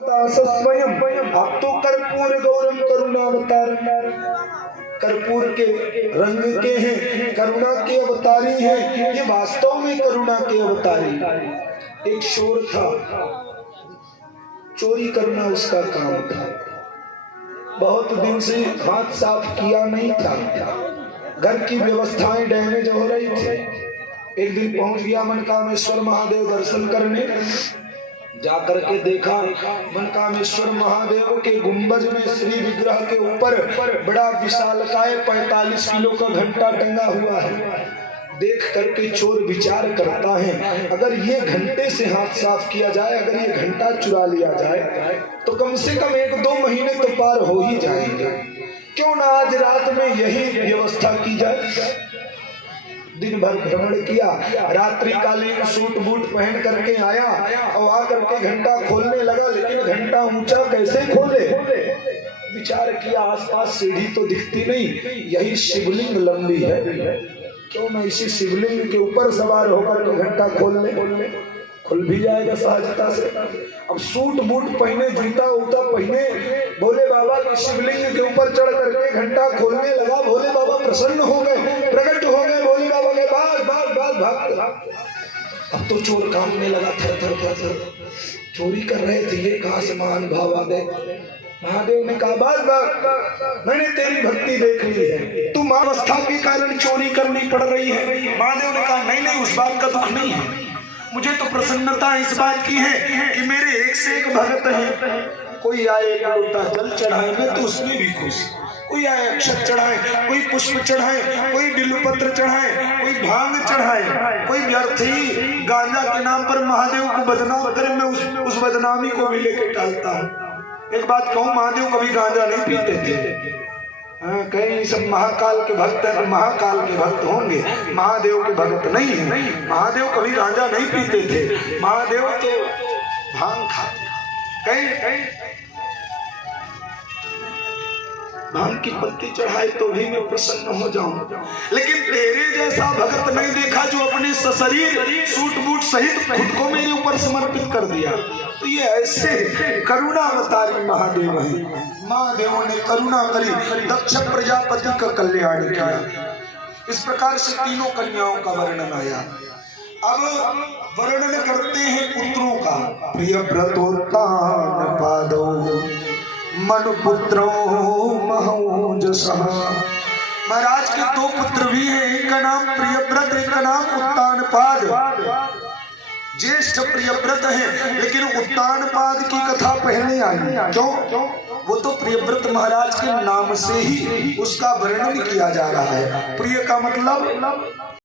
स्वयं अब तो कर्पूर गौरम करुणावतार, कर्पूर के रंग के हैं, करुणा के अवतारी हैं। ये वास्तव में करुणा के अवतारी। एक शोर था, चोरी करना उसका काम था। बहुत दिन से हाथ साफ किया नहीं था, घर की व्यवस्थाएं डैमेज हो रही थी। एक दिन पहुंच गया मनकामेश्वर महादेव दर्शन करने। जाकर के देखा मनकामेश्वर महादेव के गुंबज में श्री विग्रह के ऊपर बड़ा विशालकाय 45 किलो का घंटा टंगा हुआ है। देख करके चोर विचार करता है, अगर ये घंटे से हाथ साफ किया जाए, अगर ये घंटा चुरा लिया जाए तो कम से कम 1-2 महीने तो पार हो ही जाएंगे। क्यों ना आज रात में यही व्यवस्था की जाए। दिन भर भ्रमण किया, रात्रिकालीन सूट बूट पहन करके आया और आकर के घंटा खोलने लगा, लेकिन घंटा ऊंचा कैसे खोले। विचार किया, आसपास सीढ़ी तो दिखती नहीं, यही शिवलिंग लंबी है, क्यों ना इसी शिवलिंग के ऊपर सवार होकर के घंटा खोल ले, खुल भी जाएगा सहजता से। अब सूट बूट पहने, जूता उता पहने, भोले बाबा के शिवलिंग के ऊपर चढ़ करके घंटा खोलने लगा। भोले बाबा प्रसन्न हो गए, प्रकट हो गए। भोले बाबा के बास बास बास भागते। अब तो चोर कांपने लगा, थर थर थर थर। चोरी कर रहे थे, ये कहां से महानुभाव आ गए। महादेव ने कहा, बस बस मैंने तेरी भक्ति देख ली है, तुम अवस्था के कारण चोरी करनी पड़ रही है। महादेव ने कहा, नहीं नहीं, उस बात का दुख नहीं है, मुझे तो प्रसन्नता इस बात की है कि मेरे एक से एक भक्त हैं। कोई आए एक लोटा जल चढ़ाए, मैं तो उसमें भी खुश। कोई आए अक्षत चढ़ाए, कोई पुष्प चढ़ाए, कोई बिल्वपत्र चढ़ाए, कोई भांग चढ़ाए, कोई व्यर्थी गांजा के नाम पर महादेव को बदनाम करे, मैं उस बदनामी को भी लेके टालता हूँ। एक बात कहूँ, महादेव कभी गांजा नहीं पीते थे। कहीं सब महाकाल के भक्त हैं, महाकाल के भक्त होंगे, महादेव के भक्त नहीं है। महादेव कभी गांजा नहीं पीते थे, महादेव तो भांग खाते। कहीं भांग की पत्ती चढ़ाए तो भी मैं प्रसन्न हो जाऊं, लेकिन तेरे जैसा भक्त नहीं देखा जो अपने सशरीर सूट बूट सहित खुद को मेरे ऊपर समर्पित कर दिया। तो ये ऐसे करुणावतारी महादेव है। महादेव ने करुणा करी, दक्ष प्रजापति का कल्याण किया। इस प्रकार से तीनों कन्याओं का वर्णन आया। अब वर्णन करते हैं पुत्रों का। प्रियव्रतोत्तान पादो मनुपुत्रो महौजसः। महाराज के 2 पुत्र भी हैं, एक का नाम प्रियव्रत, एक का नाम उत्तानपाद। ज्येष्ठ प्रियव्रत है, लेकिन उत्तानपाद की कथा पहले आई। क्यों? वो तो प्रियव्रत महाराज के नाम से ही उसका वर्णन किया जा रहा है। प्रिय का मतलब